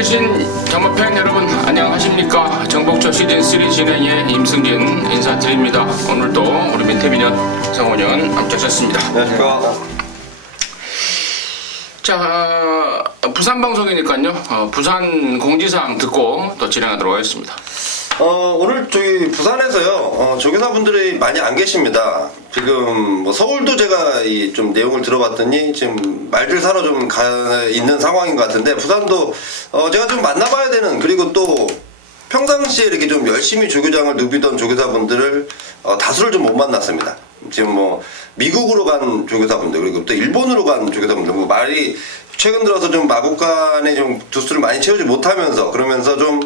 계신 경마팬 여러분 안녕하십니까. 정복조 시즌3 진행의 임승진 인사드립니다. 오늘도 우리 민태민연 성원현 함께하셨습니다. 안녕하십니까. 자, 부산 방송이니까요. 부산 공지사항 듣고 또 진행하도록 하겠습니다. 오늘 저희 부산에서요, 조교사분들이 많이 안 계십니다. 지금 뭐 서울도 제가 좀 내용을 들어봤더니 지금 말들 사러 좀 가 있는 상황인 것 같은데, 부산도 제가 좀 만나봐야 되는, 그리고 또 평상시에 이렇게 좀 열심히 조교장을 누비던 조교사분들을 다수를 좀 못 만났습니다. 지금 뭐 미국으로 간 조교사분들, 그리고 또 일본으로 간 조교사분들, 뭐 말이 최근 들어서 좀 마국간에 좀 두수를 많이 채우지 못하면서, 그러면서 좀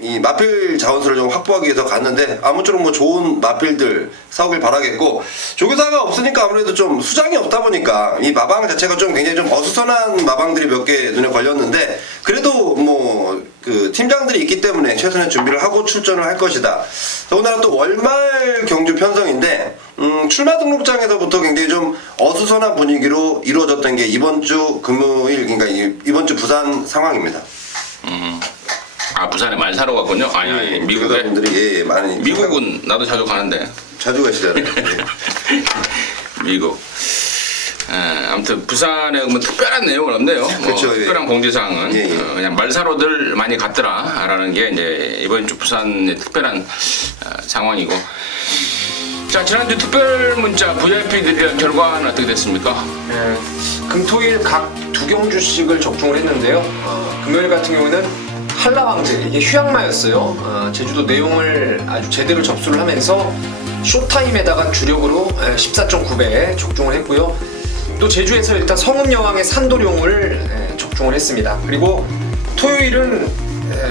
이 마필 자원수를 좀 확보하기 위해서 갔는데, 아무쪼록 뭐 좋은 마필들 사오길 바라겠고, 조교사가 없으니까 아무래도 좀 수장이 없다 보니까 이 마방 자체가 좀 굉장히 좀 어수선한 마방들이 몇 개 눈에 걸렸는데, 그래도 뭐 그 팀장들이 있기 때문에 최선의 준비를 하고 출전을 할 것이다. 더군다나 또 월말 경주 편성인데, 출마 등록장에서부터 굉장히 좀 어수선한 분위기로 이루어졌던 게 이번 주 금요일, 그러니까 이번 주 부산 상황입니다. 아, 부산에 말 사러 갔군요. 아니, 미국에. 분들이 많이. 미국은 나도 자주 가는데. 자주 가시잖아요. 미국. 아무튼 부산에 뭐 특별한 내용은 없네요. 그렇죠, 뭐 특별한 공지사항은 그냥 말사로들 많이 갔더라라는 게 이제 이번 주 부산의 특별한 상황이고. 자, 지난주 특별 문자 VIP 드리는 결과는 어떻게 됐습니까? 금토일 각 2경주씩을 적중을 했는데요. 금요일 같은 경우는 한라왕제, 이게 휴양마였어요. 제주도 내용을 아주 제대로 접수를 하면서 쇼타임에다가 주력으로 14.9배 적중을 했고요. 또 제주에서 일단 성음여왕의 산도룡을 적중을 했습니다. 그리고 토요일은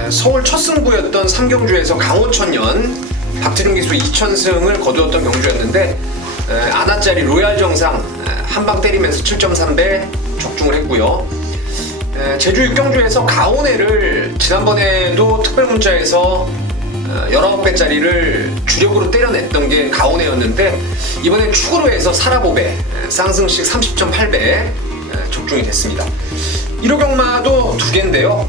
서울 첫 승부였던 3경주에서 강호천년 박태준 기수 2000승을 거두었던 경주였는데, 아나짜리 로얄 정상 한방 때리면서 7.3배 적중을 했고요. 제주 6경주에서 가오네를 지난번에도 특별문자에서 19배짜리를 주력으로 때려냈던 게 가오네였는데, 이번엔 축으로 해서 사라보배 쌍승씩 30.8배 적중이 됐습니다. 1호 경마도 2개인데요.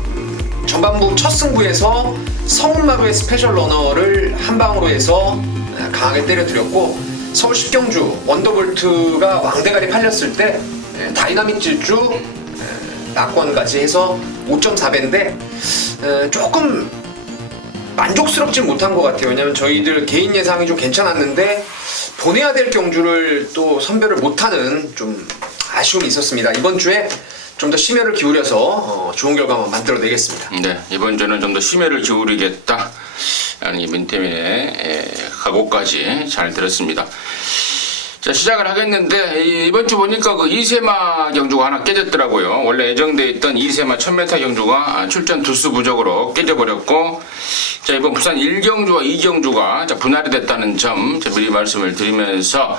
전반부 첫 승부에서 성운마루의 스페셜 러너를 한방으로 해서 강하게 때려드렸고, 서울 10경주 원더볼트가 왕대가리 팔렸을 때 다이나믹 질주 낙권까지 해서 5.4배인데 조금 만족스럽지 못한 것 같아요. 왜냐면 저희들 개인 예상이 좀 괜찮았는데 보내야 될 경주를 또 선별을 못하는 좀 아쉬움이 있었습니다. 이번 주에 좀 더 심혈을 기울여서 좋은 결과만 만들어내겠습니다. 네, 이번 주는 좀 더 심혈을 기울이겠다 라는 이 민태민의 각오까지 잘 들었습니다. 자, 시작을 하겠는데, 이번 주 보니까 그 이세마 경주가 하나 깨졌더라고요. 원래 예정되어 있던 이세마 1000m 경주가 출전 두수 부족으로 깨져버렸고, 자, 이번 부산 1경주와 2경주가 분할이 됐다는 점 미리 말씀을 드리면서,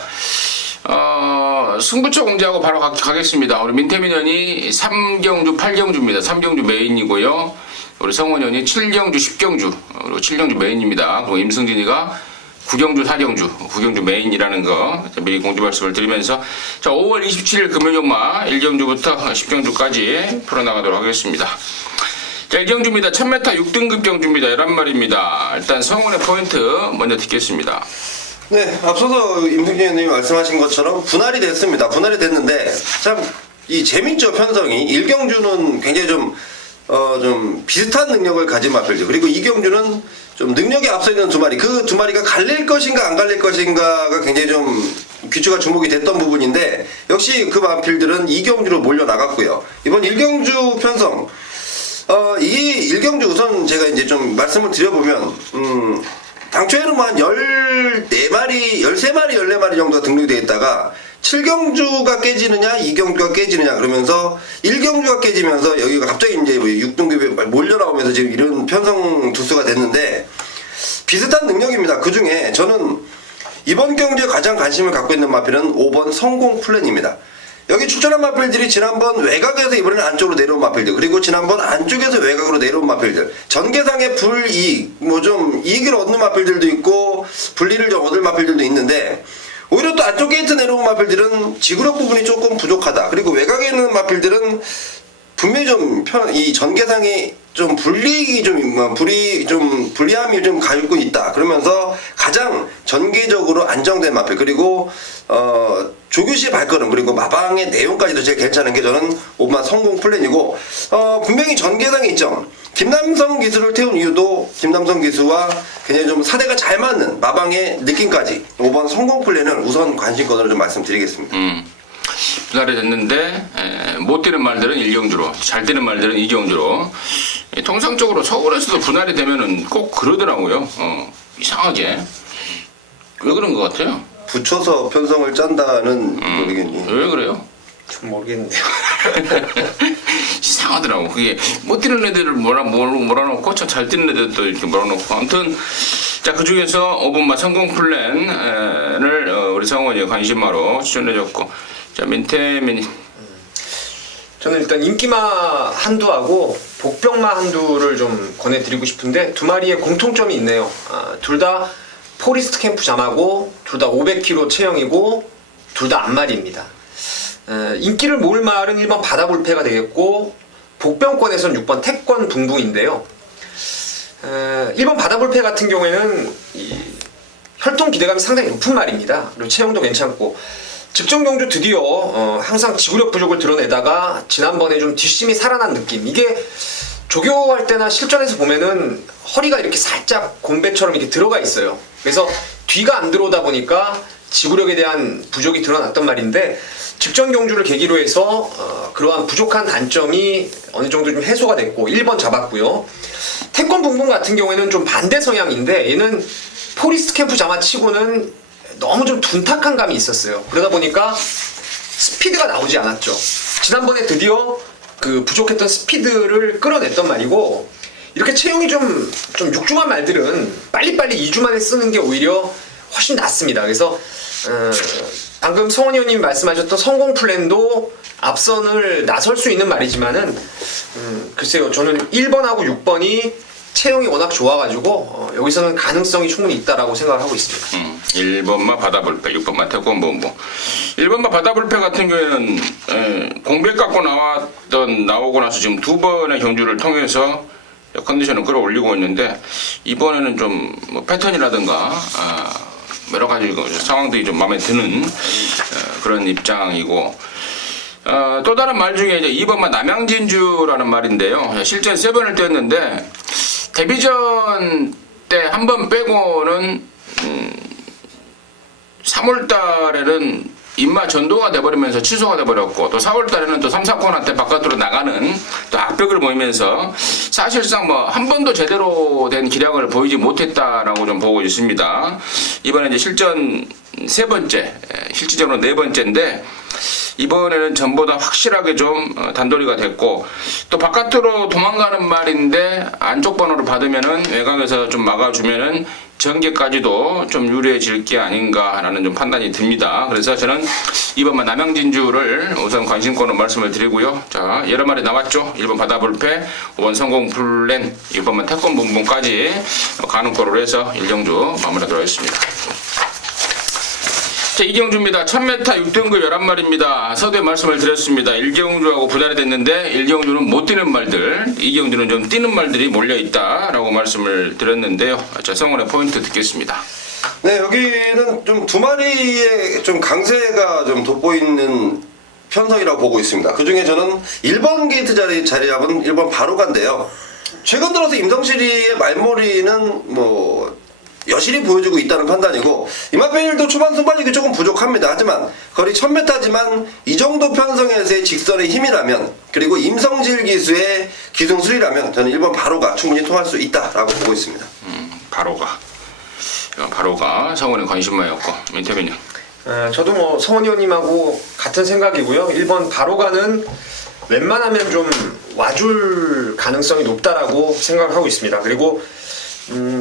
승부처 공지하고 바로 가겠습니다. 우리 민태민현이 3경주 8경주입니다. 3경주 메인이고요. 우리 성원현이 7경주 10경주, 그리고 7경주 메인입니다. 그리고 임승진이가 9경주 4경주 9경주 메인이라는 거 미리 공지 말씀을 드리면서, 자, 5월 27일 금요일 경마 1경주부터 10경주까지 풀어나가도록 하겠습니다. 자, 1경주입니다. 1000m 6등급 경주입니다. 11마리입니다. 일단 성원의 포인트 먼저 듣겠습니다. 네, 앞서서 임승진 의원님이 말씀하신 것처럼 분할이 됐습니다. 분할이 됐는데 참 이 재밌죠, 편성이. 1경주는 굉장히 좀 비슷한 능력을 가진 마필들, 그리고 2경주는 좀 능력이 앞서 있는 두 마리, 그 두 마리가 갈릴 것인가 안 갈릴 것인가가 굉장히 좀 귀추가 주목이 됐던 부분인데, 역시 그 마필들은 2경주로 몰려 나갔고요. 이번 1경주 편성, 이 1경주 우선 제가 이제 좀 말씀을 드려보면, 당초에는 뭐 한 14마리, 14마리 정도가 등록이 되어 있다가 7경주가 깨지느냐 2경주가 깨지느냐 그러면서 1경주가 깨지면서 여기가 갑자기 이제 6등급에 몰려 나오면서 지금 이런 편성 두수가 됐는데, 비슷한 능력입니다. 그 중에 저는 이번 경주에 가장 관심을 갖고 있는 마필은 5번 성공 플랜입니다. 여기 출전한 마필들이 지난번 외곽에서 이번에는 안쪽으로 내려온 마필들, 그리고 지난번 안쪽에서 외곽으로 내려온 마필들, 전개상의 불이익, 뭐 좀 이익을 얻는 마필들도 있고 불리를 좀 얻을 마필들도 있는데, 오히려 또 안쪽 게이트 내려온 마필들은 지구력 부분이 조금 부족하다. 그리고 외곽에 있는 마필들은 분명히 이 전개상이 좀 불리함이 좀 가지고 있다. 그러면서 가장 전개적으로 안정된 마필, 그리고 조규시의 발걸음, 그리고 마방의 내용까지도 제일 괜찮은 게 저는 5번 성공 플랜이고, 분명히 전개상의 이점, 김남성 기수를 태운 이유도 김남성 기수와 굉장히 좀 사대가 잘 맞는 마방의 느낌까지 5번 성공 플랜을 우선 관심권으로 좀 말씀드리겠습니다. 분할이 됐는데 못 되는 말들은 일경주로, 잘 되는 말들은 이경주로. 통상적으로 서울에서도 분할이 되면은 꼭 그러더라고요. 이상하게 왜 그런 것 같아요? 붙여서 편성을 짠다는 모르겠니? 왜 그래요? 좀 모르겠는데요. 이상하더라고. 그게 못 뛰는 애들을 몰아놓고 잘 뛰는 애들도 이렇게 몰아놓고. 아무튼 자, 그 중에서 5번마 성공 플랜을 우리 성원이 관심마로 추천해줬고, 자, 민태민. 저는 일단 인기마 한두하고 복병마 한두를 좀 권해드리고 싶은데, 두 마리의 공통점이 있네요. 둘 다 포리스트 캠프 잠하고, 둘 다 500kg 체형이고, 둘 다 앞마리입니다. 인기를 모을 말은 1번 바다불패가 되겠고, 복병권에선 6번 태권 붕붕인데요. 1번 바다불패 같은 경우에는 이 혈통 기대감이 상당히 높은 말입니다. 그리고 체형도 괜찮고, 직전 경주 드디어 항상 지구력 부족을 드러내다가 지난번에 좀 뒷심이 살아난 느낌. 이게 조교할 때나 실전에서 보면은 허리가 이렇게 살짝 곰배처럼 이렇게 들어가 있어요. 그래서 뒤가 안 들어오다 보니까 지구력에 대한 부족이 드러났던 말인데, 직전 경주를 계기로 해서 그러한 부족한 단점이 어느 정도 좀 해소가 됐고 1번 잡았고요. 태권 붕붕 같은 경우에는 좀 반대 성향인데, 얘는 포리스트 캠프 자마치고는 너무 좀 둔탁한 감이 있었어요. 그러다 보니까 스피드가 나오지 않았죠. 지난번에 드디어 그 부족했던 스피드를 끌어냈던 말이고, 이렇게 체형이 좀 육중한 말들은 빨리빨리 2주 만에 쓰는 게 오히려 훨씬 낫습니다. 그래서 방금 성원 의원님 말씀하셨던 성공 플랜도 앞선을 나설 수 있는 말이지만은 글쎄요, 저는 1번하고 6번이 체형이 워낙 좋아가지고 여기서는 가능성이 충분히 있다라고 생각을 하고 있습니다. 1번마 바다불패, 6번마 태권본부. 1번마 바다불패 같은 경우에는 공백 갖고 나오고 나서 지금 두 번의 경주를 통해서 컨디션을 끌어올리고 있는데, 이번에는 좀 뭐 패턴이라든가 여러 가지 상황들이 좀 마음에 드는 그런 입장이고, 또 다른 말 중에 이제 2번마 남양진주라는 말인데요. 실전 3번을 뛰었는데, 데뷔전 때 한 번 빼고는 3월 달에는 입마 전도가 돼버리면서 취소가 돼버렸고, 또 4월 달에는 또 3, 4코너한테 바깥으로 나가는 또 악벽을 보이면서 사실상 뭐 한 번도 제대로 된 기량을 보이지 못했다라고 좀 보고 있습니다. 이번에 이제 실전 3번째, 실질적으로 4번째인데, 이번에는 전보다 확실하게 좀 단도리가 됐고, 또 바깥으로 도망가는 말인데 안쪽 번호를 받으면은 외곽에서 좀 막아주면은 전개까지도 좀 유리해질 게 아닌가라는 좀 판단이 듭니다. 그래서 저는 이번만 남양진주를 우선 관심권으로 말씀을 드리고요. 자, 여러 마리 나왔죠. 1번 바다불패, 5번 성공 플랜, 6번만 태권 bunbun까지 가는 거로 해서 1경주 마무리하도록 하겠습니다. 자, 이경주입니다. 1000m 6등급 11마리입니다. 서두에 말씀을 드렸습니다. 1경주하고 분할이 됐는데, 1경주는 못 뛰는 말들, 2경주는 좀 뛰는 말들이 몰려있다라고 말씀을 드렸는데요. 자, 성원의 포인트 듣겠습니다. 네, 여기는 좀 두 마리의 좀 강세가 좀 돋보이는 편성이라고 보고 있습니다. 그 중에 저는 1번 게이트 자리 잡은 1번 바로가인데요. 최근 들어서 임성실이의 말머리는 뭐 여실히 보여주고 있다는 판단이고, 이마페일도 초반 순발력이 조금 부족합니다. 하지만 거리 1000m지만 이 정도 편성에서의 직선의 힘이라면, 그리고 임성질 기수의 기승술이라면 저는 1번 바로가 충분히 통할 수 있다라고 보고 있습니다. 바로가 성원의 관심마였고, 민태민요. 저도 뭐 성원 의원님하고 같은 생각이고요. 1번 바로가는 웬만하면 좀 와줄 가능성이 높다라고 생각을 하고 있습니다. 그리고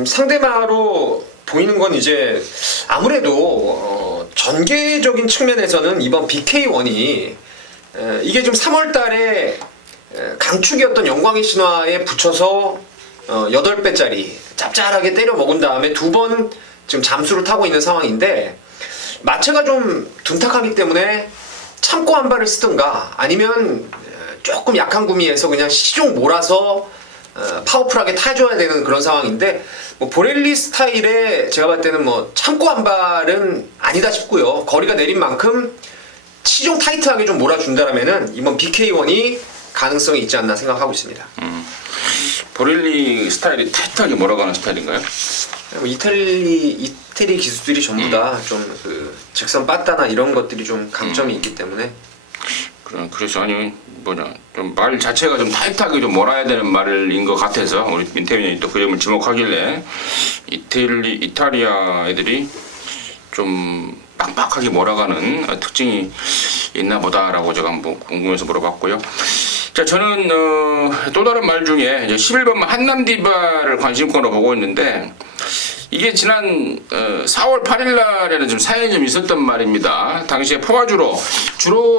상대마로 보이는 건 이제 아무래도 전개적인 측면에서는 이번 BK1이 이게 좀 3월 달에 강축이었던 영광의 신화에 붙여서 8배짜리 짭짤하게 때려 먹은 다음에 2번 지금 잠수를 타고 있는 상황인데, 마체가 좀 둔탁하기 때문에 참고 한 발을 쓰든가, 아니면 조금 약한 구미에서 그냥 시종 몰아서 파워풀하게 타줘야 되는 그런 상황인데 뭐 보렐리 스타일의 제가 봤을 때는 뭐 참고 한 발은 아니다 싶고요. 거리가 내린 만큼 시종 타이트하게 좀 몰아준다라면은 이번 BK1이 가능성이 있지 않나 생각하고 있습니다. 보렐리 스타일이 타이트하게 몰아가는 스타일인가요? 뭐 이태리 기수들이 전부 다 좀 그 직선 빠따나 이런 것들이 좀 강점이 있기 때문에 그래서 아니 뭐냐 좀 말 자체가 좀 타이트하게 좀 몰아야 되는 말인 것 같아서 우리 민태민이 또 그 점을 지목하길래 이탈리아 애들이 좀 빡빡하게 몰아가는 특징이 있나 보다라고 제가 한번 궁금해서 물어봤고요. 자, 저는 또 다른 말 중에 이제 11번만 한남디바를 관심권으로 보고 있는데 이게 지난 4월 8일 날에는 좀 사연이 좀 있었던 말입니다. 당시에 포화주로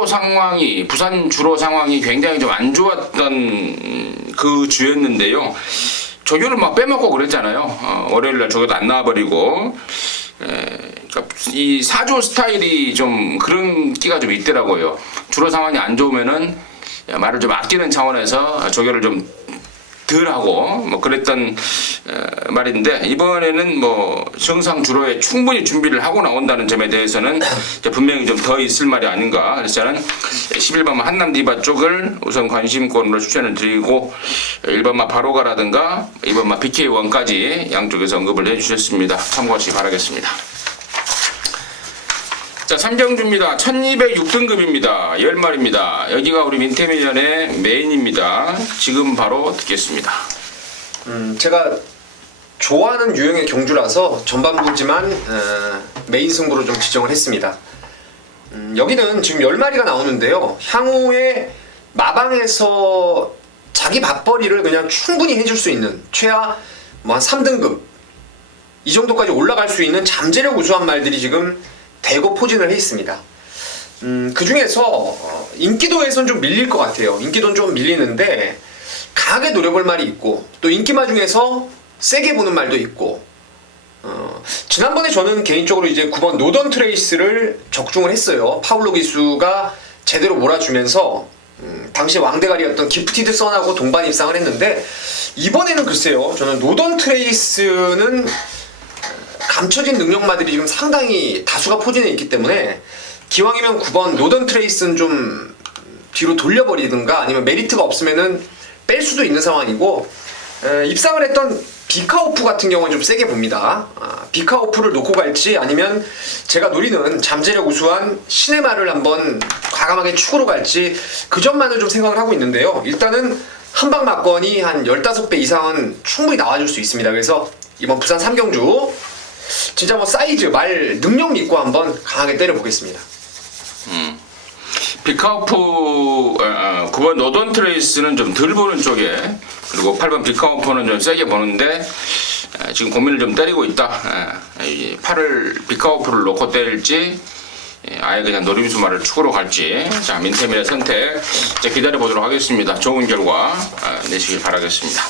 상황이 부산 주로 상황이 굉장히 좀 안 좋았던 그 주였는데요. 조교를 막 빼먹고 그랬잖아요. 월요일 날 조교도 안 나와버리고. 그러니까 이 사조 스타일이 좀 그런 끼가 좀 있더라고요. 주로 상황이 안 좋으면은 말을 좀 아끼는 차원에서 조교를 좀 덜 하고 뭐 그랬던 말인데 이번에는 뭐 정상 주로에 충분히 준비를 하고 나온다는 점에 대해서는 분명히 좀 더 있을 말이 아닌가. 그래서 저는 11번마 한남디바 쪽을 우선 관심권으로 추천을 드리고 1번마 바로가라든가 2번마 BK1까지 양쪽에서 언급을 해주셨습니다. 참고하시기 바라겠습니다. 자, 3경주입니다. 1206등급입니다. 10마리입니다. 여기가 우리 민태미전의 메인입니다. 지금 바로 듣겠습니다. 제가 좋아하는 유형의 경주라서 전반부지만 메인 승부로 좀 지정을 했습니다. 여기는 지금 10마리가 나오는데요. 향후에 마방에서 자기 밥벌이를 그냥 충분히 해줄 수 있는 최하 뭐 한 3등급 이 정도까지 올라갈 수 있는 잠재력 우수한 말들이 지금 대거 포진을 해 있습니다. 그 중에서 인기도에선 좀 밀릴 것 같아요. 인기도는 좀 밀리는데 강하게 노려볼 말이 있고 또 인기마 중에서 세게 보는 말도 있고 지난번에 저는 개인적으로 이제 9번 노던 트레이스를 적중을 했어요. 파울로 기수가 제대로 몰아주면서 당시 왕대가리였던 기프티드 선하고 동반 입상을 했는데 이번에는 글쎄요. 저는 노던 트레이스는 감춰진 능력마들이 지금 상당히 다수가 포진해 있기 때문에 기왕이면 9번 노던 트레이스는 좀 뒤로 돌려버리든가 아니면 메리트가 없으면은 뺄 수도 있는 상황이고 입상을 했던 비카오프 같은 경우는 좀 세게 봅니다. 비카오프를 놓고 갈지 아니면 제가 노리는 잠재력 우수한 시네마를 한번 과감하게 축으로 갈지 그 점만을 좀 생각을 하고 있는데요. 일단은 한방 막건이 한 15배 이상은 충분히 나와줄 수 있습니다. 그래서 이번 부산 3경주 진짜 뭐 사이즈, 말 능력 믿고 한번 강하게 때려보겠습니다. 비카오프 9번 노던 트레이스는 좀 덜 보는 쪽에 그리고 8번 비카오프는 좀 세게 보는데 지금 고민을 좀 때리고 있다. 이 팔을 비카오프를 놓고 때릴지 아예 그냥 노림수말을 축으로 갈지 자 민태민의 선택 이제 기다려보도록 하겠습니다. 좋은 결과 내시길 바라겠습니다.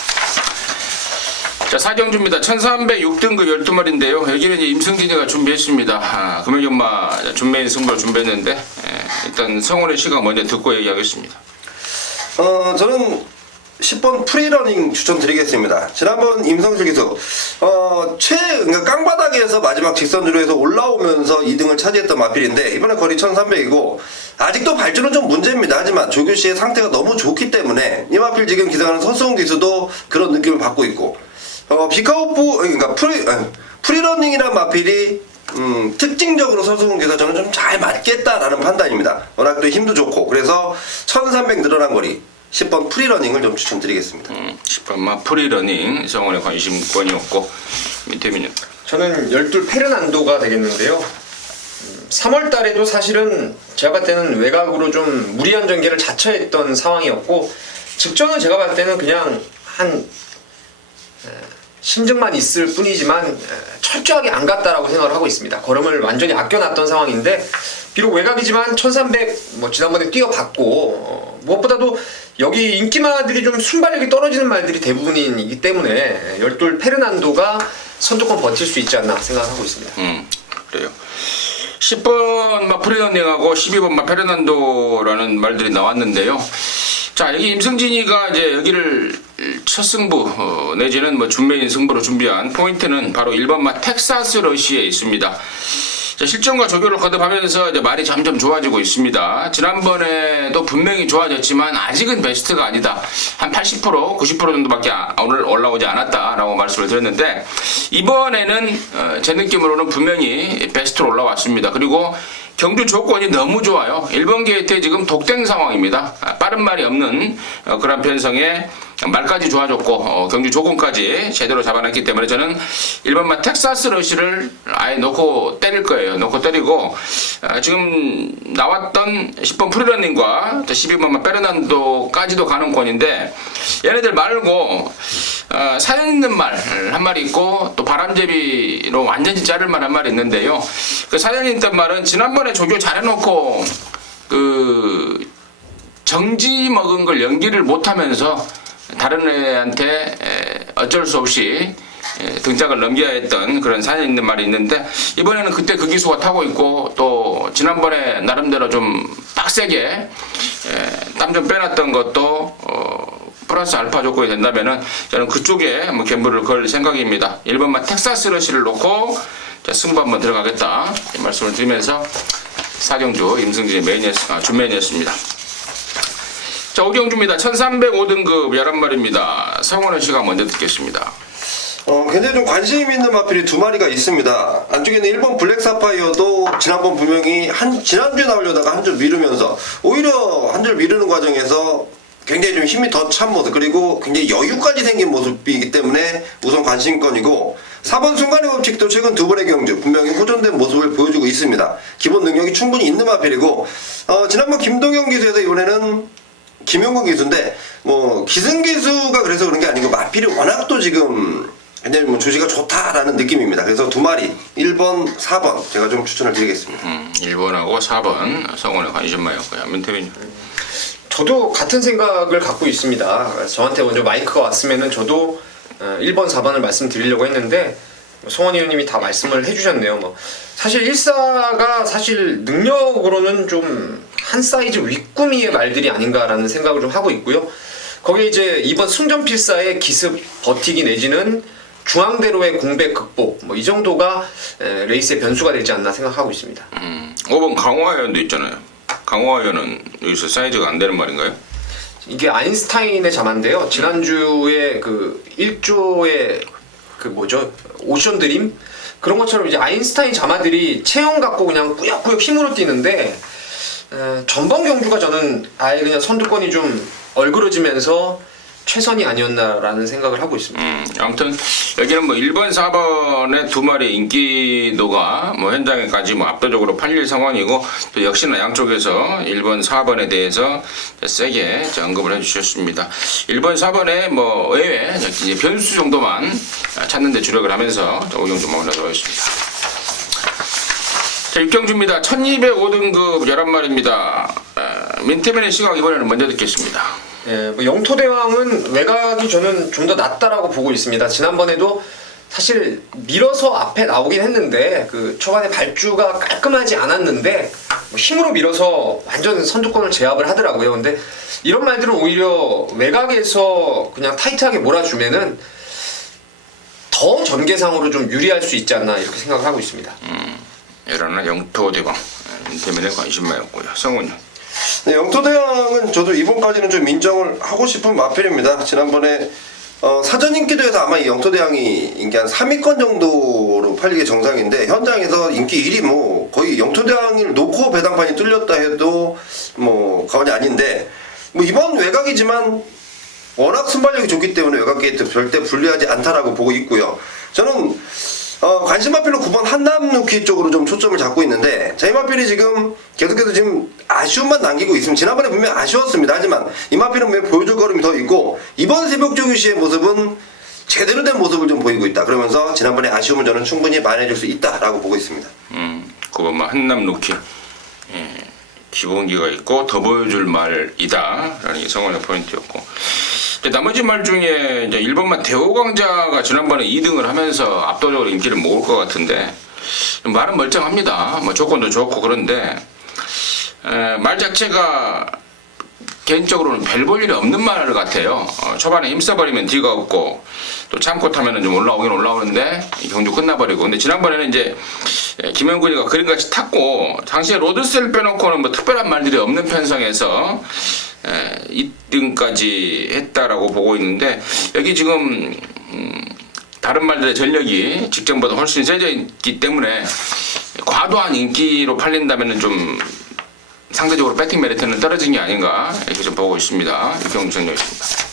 자, 4경주입니다. 1306등급 12마리인데요. 여기는 이제 임승진이가 준비했습니다. 금요연마 준메인 승부를 준비했는데 일단 성원의 시가 먼저 듣고 얘기하겠습니다. 저는 10번 프리러닝 추천드리겠습니다. 지난번 임성실 기수 그러니까 깡바닥에서 마지막 직선주로에서 올라오면서 2등을 차지했던 마필인데 이번에 거리 1300이고 아직도 발주는 좀 문제입니다. 하지만 조규씨의 상태가 너무 좋기 때문에 이 마필 지금 기승하는 서수훈 기수도 그런 느낌을 받고 있고 비카오프 그러니까 프리러닝이란 마필이 특징적으로 서수훈 기사 저는 좀 잘 맞겠다라는 판단입니다. 워낙 또 힘도 좋고 그래서 1300 늘어난 거리 10번 프리러닝을 좀 추천드리겠습니다. 10번마 프리러닝 성원의 관심권이었고 민태민은 저는 12 페르난도가 되겠는데요. 3월 달에도 사실은 제가 봤을 때는 외곽으로 좀 무리한 전개를 자처했던 상황이었고 직전은 제가 봤을 때는 그냥 한 심증만 있을 뿐이지만 철저하게 안 갔다라고 생각을 하고 있습니다. 걸음을 완전히 아껴놨던 상황인데 비록 외곽이지만 1300 뭐 지난번에 뛰어봤고 무엇보다도 여기 인기마들이 좀 순발력이 떨어지는 말들이 대부분이기 때문에 12 페르난도가 선두권 버틸 수 있지 않나 생각하고 있습니다. 그래요. 10번 프리러닝하고 12번 페르난도라는 말들이 나왔는데요. 자, 여기 임승진이가 이제 여기를 첫 승부 내지는 뭐 준메인 승부로 준비한 포인트는 바로 1번마 텍사스 러시에 있습니다. 자, 실점과 조교를 거듭하면서 이제 말이 점점 좋아지고 있습니다. 지난번에도 분명히 좋아졌지만 아직은 베스트가 아니다. 한 80%, 90% 정도밖에 오늘 올라오지 않았다라고 말씀을 드렸는데 이번에는 제 느낌으로는 분명히 베스트로 올라왔습니다. 그리고 경주 조건이 너무 좋아요. 1번 게이트에 지금 독땡 상황입니다. 빠른 말이 없는 그런 편성에 말까지 좋아졌고 경주 조건까지 제대로 잡아놨기 때문에 저는 1번마 텍사스 러시를 아예 놓고 때릴 거예요. 놓고 때리고 지금 나왔던 10번 프리런닝과 12번마 페르난도까지도 가는 권인데 얘네들 말고 사연 있는 말 한 마리 있고 또 바람제비로 완전히 자를 만한 말이 있는데요. 그 사연 있던 말은 지난번에 조교 잘해놓고 그 정지 먹은 걸 연기를 못하면서 다른 애한테 어쩔 수 없이 등짝을 넘겨야 했던 그런 사연 있는 말이 있는데 이번에는 그때 그 기수가 타고 있고 또 지난번에 나름대로 좀 빡세게 땀 좀 빼놨던 것도 플러스 알파 조건이 된다면은 저는 그쪽에 뭐 갬블을 걸 생각입니다. 1번만 텍사스 러시를 놓고 승부 한번 들어가겠다 이 말씀을 드리면서 사경주 임승진의 준메인이었습니다. 자, 오경주입니다. 1305등급 11마리입니다. 성원현 씨가 먼저 듣겠습니다. 굉장히 좀 관심 있는 마필이 두 마리가 있습니다. 안쪽에는 1번 블랙 사파이어도 지난번 분명히 지난주에 나오려다가 한 줄 미루면서 오히려 한 줄 미루는 과정에서 굉장히 좀 힘이 더 찬 모습 그리고 굉장히 여유까지 생긴 모습이기 때문에 우선 관심권이고 4번 순간의 법칙도 최근 두 번의 경주 분명히 호전된 모습을 보여주고 있습니다. 기본 능력이 충분히 있는 마필이고 지난번 김동영 기수에서 이번에는 김용근 기수인데 뭐 기승기수가 그래서 그런 게 아니고 마필이 워낙 또 지금 굉장히 뭐 조지가 좋다라는 느낌입니다. 그래서 두 마리 1번, 4번 제가 좀 추천을 드리겠습니다. 1번하고 4번 성원에 관심 많이 없고요. 민태빈. 저도 같은 생각을 갖고 있습니다. 저한테 먼저 마이크가 왔으면은 저도 1번, 4번을 말씀드리려고 했는데 송원 의원님이 다 말씀을 해주셨네요. 뭐 사실 1사가 사실 능력으로는 좀 한 사이즈 윗구미의 말들이 아닌가라는 생각을 좀 하고 있고요. 거기에 이제 이번 승전필사의 기습 버티기 내지는 중앙대로의 공백 극복 뭐 이 정도가 레이스의 변수가 되지 않나 생각하고 있습니다. 5번 강화연도 있잖아요. 강화연은 여기서 사이즈가 안 되는 말인가요? 이게 아인슈타인의 자만데요. 지난주에 그 1조의 그 뭐죠? 오션 드림? 그런 것처럼 이제 아인슈타인 자마들이 체형 갖고 그냥 꾸역꾸역 힘으로 뛰는데 전번 경주가 저는 아예 그냥 선두권이 좀 얼그러지면서 최선이 아니었나라는 생각을 하고 있습니다. 아무튼 여기는 뭐 1번, 4번의 두 마리 인기도가 뭐 현장에까지 뭐 압도적으로 팔릴 상황이고 또 역시나 양쪽에서 1번, 4번에 대해서 세게 언급을 해주셨습니다. 1번, 4번의 뭐 외외 이제 변수 정도만 찾는 데 주력을 하면서 오경주 먹으려고 하겠습니다. 자, 6경주입니다. 1205등급 11마리입니다. 민태민의 시각 이번에는 먼저 듣겠습니다. 예, 뭐 영토대왕은 외곽이 저는 좀 더 낫다라고 보고 있습니다. 지난번에도 사실 밀어서 앞에 나오긴 했는데 그 초반에 발주가 깔끔하지 않았는데 뭐 힘으로 밀어서 완전 선두권을 제압을 하더라고요. 근데 이런 말들은 오히려 외곽에서 그냥 타이트하게 몰아주면은 더 전개상으로 좀 유리할 수 있지 않나 이렇게 생각을 하고 있습니다. 이러나 영토대왕 민태민의 관심만이었고요. 성훈이. 네, 영토대왕은 저도 이번까지는 좀 인정을 하고 싶은 마필입니다. 지난번에 사전 인기도에서 아마 이 영토대왕이 인기 한 3위권 정도로 팔리게 정상인데 현장에서 인기 1위 뭐 거의 영토대왕을 놓고 배당판이 뚫렸다 해도 뭐 과언이 아닌데 뭐 이번 외곽이지만 워낙 순발력이 좋기 때문에 외곽 게이트 절대 불리하지 않다라고 보고 있고요. 저는 관심 마필로 9번 한남루키 쪽으로 좀 초점을 잡고 있는데 저희 마필이 지금 계속해서 지금 아쉬움만 남기고 있습니다. 지난번에 분명 아쉬웠습니다. 하지만 이 마필은 왜 보여줄 걸음이 더 있고 이번 새벽조교시의 모습은 제대로 된 모습을 좀 보이고 있다. 그러면서 지난번에 아쉬움을 저는 충분히 만회해줄 수 있다라고 보고 있습니다. 9번 한남루키 기본기가 있고 더 보여줄 말이다 라는 게 성원의 포인트였고 나머지 말 중에 이제 1번만 대호강자가 지난번에 2등을 하면서 압도적으로 인기를 모을 것 같은데 말은 멀쩡합니다. 뭐 조건도 좋고 그런데 말 자체가 개인적으로는 별 볼 일이 없는 말 같아요. 초반에 힘써버리면 뒤가 없고 또 참고 타면은 좀 올라오긴 올라오는데 이 경주 끝나버리고. 근데 지난번에는 이제 김영근이가 그림같이 탔고 당시에 로드셀 빼놓고는 뭐 특별한 말들이 없는 편성에서 2등까지 했다라고 보고 있는데 여기 지금 다른 말들의 전력이 직전보다 훨씬 세져 있기 때문에 과도한 인기로 팔린다면은 좀 상대적으로 배팅 메리트는 떨어진 게 아닌가 이렇게 좀 보고 있습니다. 이경주 전력입니다.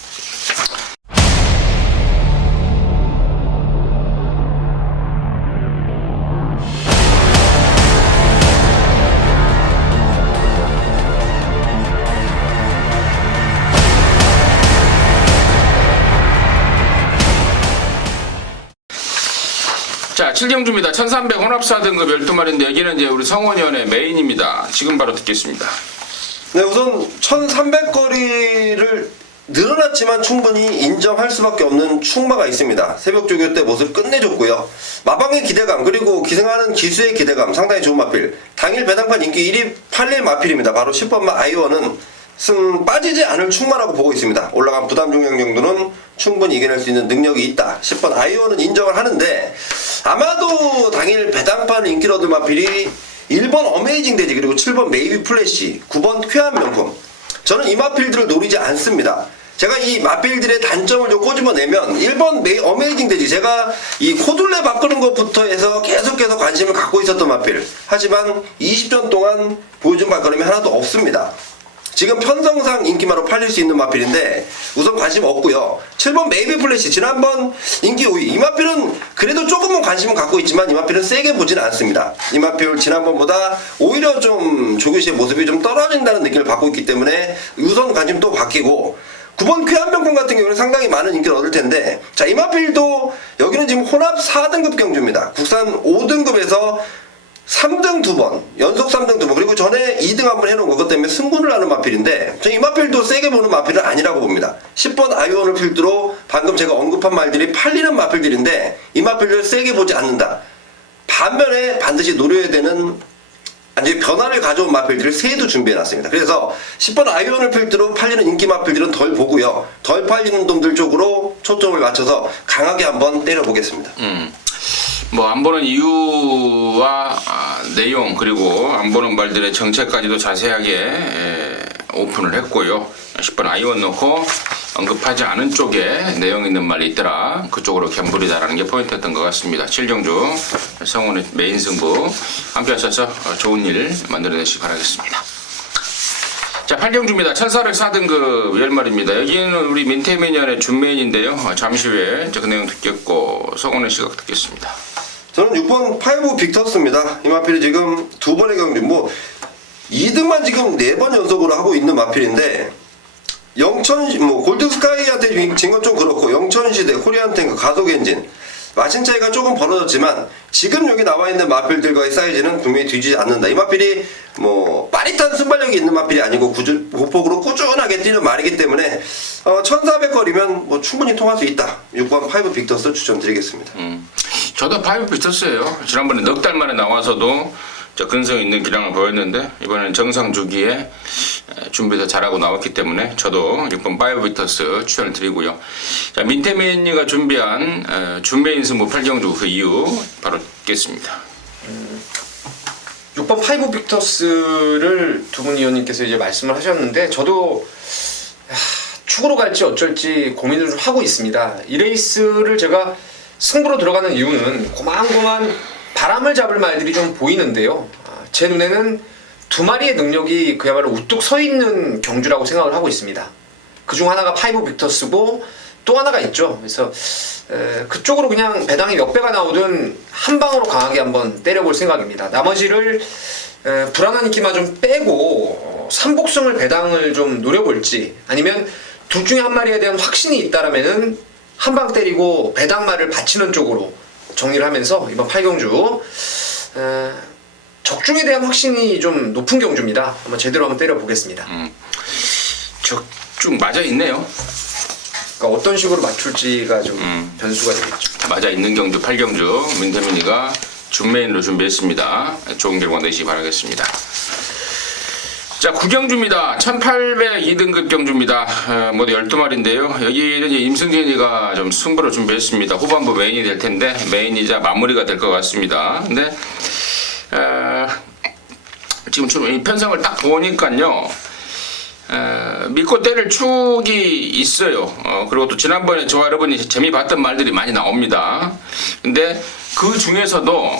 자, 7경주입니다. 1300 혼합사 등급 12마리인데 여기는 이제 우리 성원위원의 메인입니다. 지금 바로 듣겠습니다. 네, 우선 1300거리를 늘어났지만 충분히 인정할 수밖에 없는 충마가 있습니다. 새벽 조교 때 모습 끝내줬고요. 마방의 기대감 그리고 기승하는 기수의 기대감 상당히 좋은 마필. 당일 배당판 인기 1위 팔릴 마필입니다. 바로 10번마 아이원은 빠지지 않을 충마라고 보고 있습니다. 올라간 부담 중량 정도는 충분히 이겨낼 수 있는 능력이 있다. 10번 아이원은 인정을 하는데 아마도 당일 배당판 인기를 얻을 마필이 1번 어메이징 대지 그리고 7번 메이비 플래시 9번 쾌한 명품. 저는 이 마필들을 노리지 않습니다. 제가 이 마필들의 단점을 좀 꼬집어내면 1번 어메이징 대지 제가 이 코둘레 바꾸는 것부터 해서 계속해서 관심을 갖고 있었던 마필. 하지만 20전 동안 보여준 발걸음이 하나도 없습니다. 지금 편성상 인기마로 팔릴 수 있는 마필인데 우선 관심 없고요. 7번 메이비 플래시 지난번 인기 5위. 이 마필은 그래도 조금은 관심을 갖고 있지만 이 마필은 세게 보지는 않습니다. 이 마필 지난번보다 오히려 좀 조교시의 모습이 좀 떨어진다는 느낌을 받고 있기 때문에 우선 관심 또 바뀌고 9번 쾌한병권 같은 경우는 상당히 많은 인기를 얻을 텐데 자, 이 마필도 여기는 지금 혼합 4등급 경주입니다. 국산 5등급에서 3등 2번, 연속 3등 2번, 그리고 전에 2등 한번 해놓은 것 때문에 승부를 하는 마필인데, 이 마필도 세게 보는 마필은 아니라고 봅니다. 10번 아이원을 필두로 방금 제가 언급한 말들이 팔리는 마필들인데, 이 마필을 세게 보지 않는다. 반면에 반드시 노려야 되는 이제 변화를 가져온 마필들을 세도 준비해놨습니다. 그래서 10번 아이원을 필두로 팔리는 인기 마필들은 덜 보고요. 덜 팔리는 놈들 쪽으로 초점을 맞춰서 강하게 한번 때려보겠습니다. 뭐 안 보는 이유와 내용 그리고 안 보는 말들의 정체까지도 자세하게 오픈을 했고요. 10번 아이원 넣고 언급하지 않은 쪽에 내용 있는 말이 있더라. 그쪽으로 겸부리다라는 게 포인트였던 것 같습니다. 7경주 성훈의 메인 승부 함께 하셔서 좋은 일 만들어내시기 바라겠습니다. 자, 8경주입니다. 1404등급 10마리입니다. 여기는 우리 민태민연의 준메인인데요. 잠시 후에 그 내용 듣겠고 성훈의 시각 듣겠습니다. 저는 6번 파이브 빅터스입니다. 이 마필이 지금 2번의 경주, 2등만 지금 4번 연속으로 하고 있는 마필인데, 골드스카이한테 진 건 좀 그렇고, 영천시대, 코리안탱크, 가속엔진, 마신 차이가 조금 벌어졌지만, 지금 여기 나와 있는 마필들과의 사이즈는 분명히 뒤지지 않는다. 이 마필이 빠릿한 순발력이 있는 마필이 아니고, 고폭으로 꾸준하게 뛰는 말이기 때문에, 1400거리면 충분히 통할 수 있다. 6번 파이브 빅터스 추천드리겠습니다. 저도 파이브 빅터스예요. 지난번에 넉 달 만에 나와서도 근성 있는 기량을 보였는데 이번에는 정상 주기에 준비도 잘하고 나왔기 때문에 저도 6번 파이브 빅터스 추천을 드리고요. 자, 민태민이가 준비한 준메인 승부 8경주 그 이유 바로 듣겠습니다. 6번 파이브 빅터스를 두 분 위원님께서 이제 말씀을 하셨는데 저도 축으로 갈지 어쩔지 고민을 좀 하고 있습니다. 이 레이스를 제가 승부로 들어가는 이유는 고만고만 바람을 잡을 말들이 좀 보이는데요. 제 눈에는 두 마리의 능력이 그야말로 우뚝 서 있는 경주라고 생각을 하고 있습니다. 그중 하나가 파이브 빅터스고 또 하나가 있죠. 그래서 그쪽으로 그냥 배당이 몇 배가 나오든 한 방으로 강하게 한번 때려볼 생각입니다. 나머지를 불안한 인기만 좀 빼고 삼복승을 배당을 좀 노려볼지 아니면 둘 중에 한 마리에 대한 확신이 있다라면은 한 방 때리고 배당말을 받치는 쪽으로 정리를 하면서 이번 8경주 적중에 대한 확신이 좀 높은 경주입니다. 한번 제대로 한번 때려보겠습니다. 적중 맞아 있네요. 그러니까 어떤 식으로 맞출지가 좀 변수가 되겠죠. 맞아 있는 경주 8경주 민태민이가 준메인으로 준비했습니다. 좋은 결과 내시기 바라겠습니다. 자, 구경주입니다. 1802등급 경주입니다. 모두 12마리인데요. 여기는 이제 임승진이가 좀 승부를 준비했습니다. 후반부 메인이 될 텐데, 메인이자 마무리가 될 것 같습니다. 근데, 지금 좀 이 편성을 딱 보니까요. 믿고 때릴 축이 있어요. 그리고 또 지난번에 저와 여러분이 재미 봤던 말들이 많이 나옵니다. 근데 그 중에서도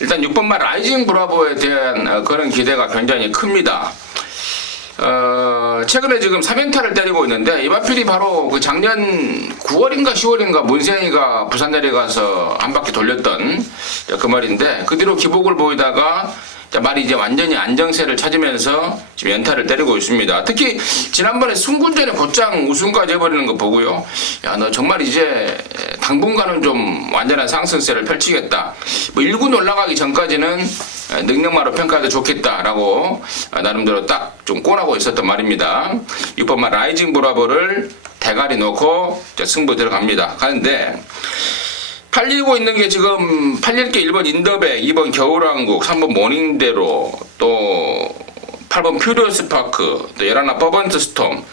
일단 6번 말 라이징 브라보에 대한 그런 기대가 굉장히 큽니다. 최근에 지금 3연타를 때리고 있는데 이 마필이 바로 그 작년 9월인가 10월인가 문세영이가 부산 내려가서 한 바퀴 돌렸던 그 말인데 그 뒤로 기복을 보이다가 말이 이제 완전히 안정세를 찾으면서 지금 연타를 때리고 있습니다. 특히 지난번에 승군전에 곧장 우승까지 해버리는 거 보고요. 야, 너 정말 이제 당분간은 좀 완전한 상승세를 펼치겠다. 뭐 1군 올라가기 전까지는 능력마로 평가해도 좋겠다라고 나름대로 딱 좀 꼰하고 있었던 말입니다. 6번 말 라이징 브라보를 대가리 놓고 승부 들어갑니다. 가는데 팔리고 있는 게 지금 팔릴 게 1번 인더백, 2번 겨울왕국, 3번 모닝대로, 또 8번 퓨리어스 파크, 또 11번 퍼번트 스톰.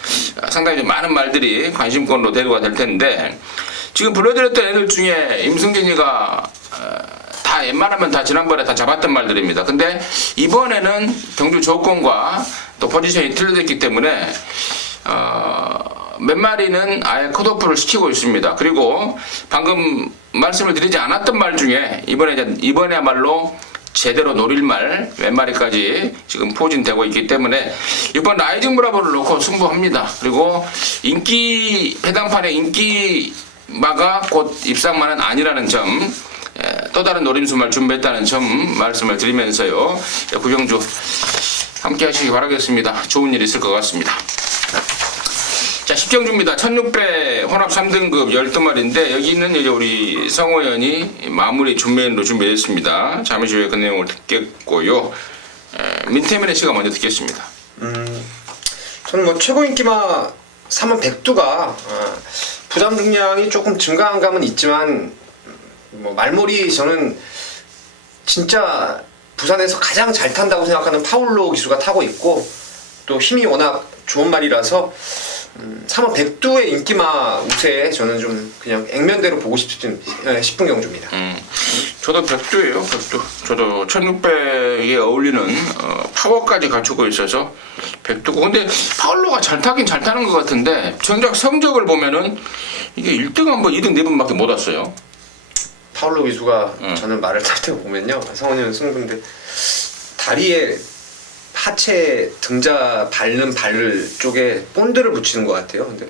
상당히 좀 많은 말들이 관심권으로 대두가 될 텐데 지금 불러드렸던 애들 중에 임승진이가 다 웬만하면 다 지난번에 다 잡았던 말들입니다. 근데 이번에는 경주 조건과 또 포지션이 틀려졌기 때문에 몇 마리는 아예 컷오프를 시키고 있습니다. 그리고 방금 말씀을 드리지 않았던 말 중에 이번에야말로 제대로 노릴 말 몇 마리까지 지금 포진되고 있기 때문에 이번 라이징 브라보를 놓고 승부합니다. 그리고 인기 배당판의 인기마가 곧 입상만은 아니라는 점, 또 다른 노림수말 준비했다는 점 말씀을 드리면서요. 구경주 함께 하시기 바라겠습니다. 좋은 일 있을 것 같습니다. 자, 10경주입니다. 1600 혼합 3등급 12마리인데 여기는 이제 우리 성호연이 마무리 준메인으로 준비했습니다. 잠시 후에 그 내용을 듣겠고요. 민태민의 씨가 먼저 듣겠습니다. 저는 뭐 최고 인기마 3번 백두가 부담 중량이 조금 증가한 감은 있지만 뭐 말몰이 저는 진짜 부산에서 가장 잘 탄다고 생각하는 파울로 기수가 타고 있고 또 힘이 워낙 좋은 말이라서 3번 백두의 인기마 우세에 저는 좀 그냥 액면대로 보고 싶은 경주입니다. 저도 백두예요. 백두. 저도 1600에 어울리는 파워까지 갖추고 있어서 백두고. 근데 파울로가 잘 타긴 잘 타는 것 같은데 정작 성적을 보면은 이게 1등 한 번, 2등 4번밖에 못 왔어요. 파울로 기수가 저는 말을 탈 때 보면요, 성원이는 승부인데 다리에 하체 등자 밟는 발 쪽에 본드를 붙이는 것 같아요. 근데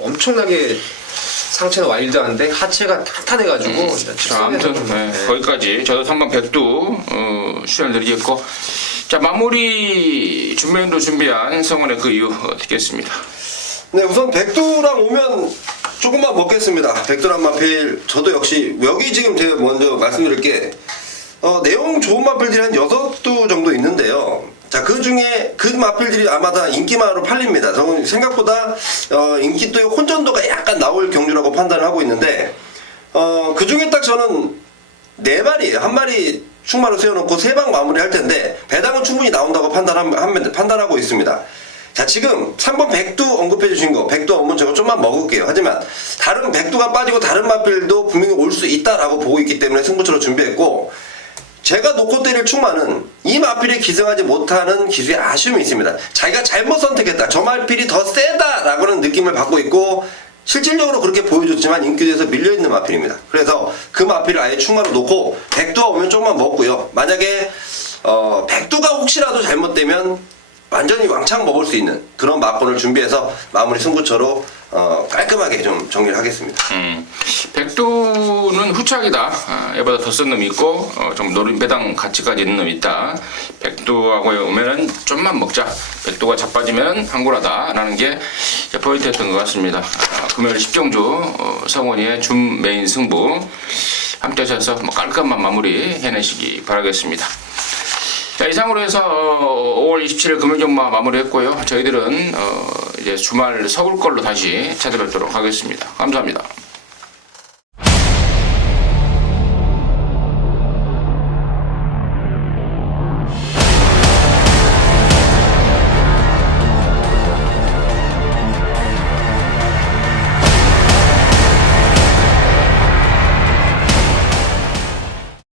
엄청나게 상체는 와일드한데 하체가 탄탄해가지고 자, 아무튼 거기까지 저도 3번 백두 추천을 드리겠고, 자, 마무리 준비로 준비한 성원의 그 이유 듣겠습니다. 네, 우선 백두랑 오면 조금만 먹겠습니다. 백두랑 마필 저도 역시 여기 지금 제가 먼저 말씀드릴 게 내용 좋은 마필들이 한 6두 정도 있는데요. 자, 그 중에 그 마필들이 아마 다 인기마로 팔립니다. 저는 생각보다 인기도의 혼전도가 약간 나올 경주라고 판단을 하고 있는데 그 중에 딱 저는 4마리, 한 마리 충마로 세워놓고 3방 마무리할 텐데 배당은 충분히 나온다고 판단하고 있습니다. 자, 지금 3번 백두 언급해 주신 거, 백두 한번 제가 좀만 먹을게요. 하지만 다른 백두가 빠지고 다른 마필도 분명히 올 수 있다라고 보고 있기 때문에 승부처로 준비했고, 제가 놓고 때릴 충마는 이 마필이 기승하지 못하는 기수의 아쉬움이 있습니다. 자기가 잘못 선택했다, 저 마필이 더 세다라고는 느낌을 받고 있고 실질적으로 그렇게 보여줬지만 인기도에서 밀려있는 마필입니다. 그래서 그 마필을 아예 충마로 놓고 백두가 오면 조금만 먹고요. 만약에 백두가 혹시라도 잘못되면 완전히 왕창 먹을 수 있는 그런 막권을 준비해서 마무리 승부처로 깔끔하게 좀 정리를 하겠습니다. 백두는 후착이다. 얘보다 더 센 놈이 있고 좀 노린 배당 가치까지 있는 놈이 있다. 백두하고 오면은 좀만 먹자. 백두가 자빠지면 항구라다라는 게 포인트였던 것 같습니다. 금요일 10경주 성원이의 준 메인 승부 함께 하셔서 깔끔한 마무리 해내시기 바라겠습니다. 자, 이상으로 해서 5월 27일 금요일 경마 마무리했고요. 저희들은 이제 주말 서울 걸로 다시 찾아뵙도록 하겠습니다. 감사합니다.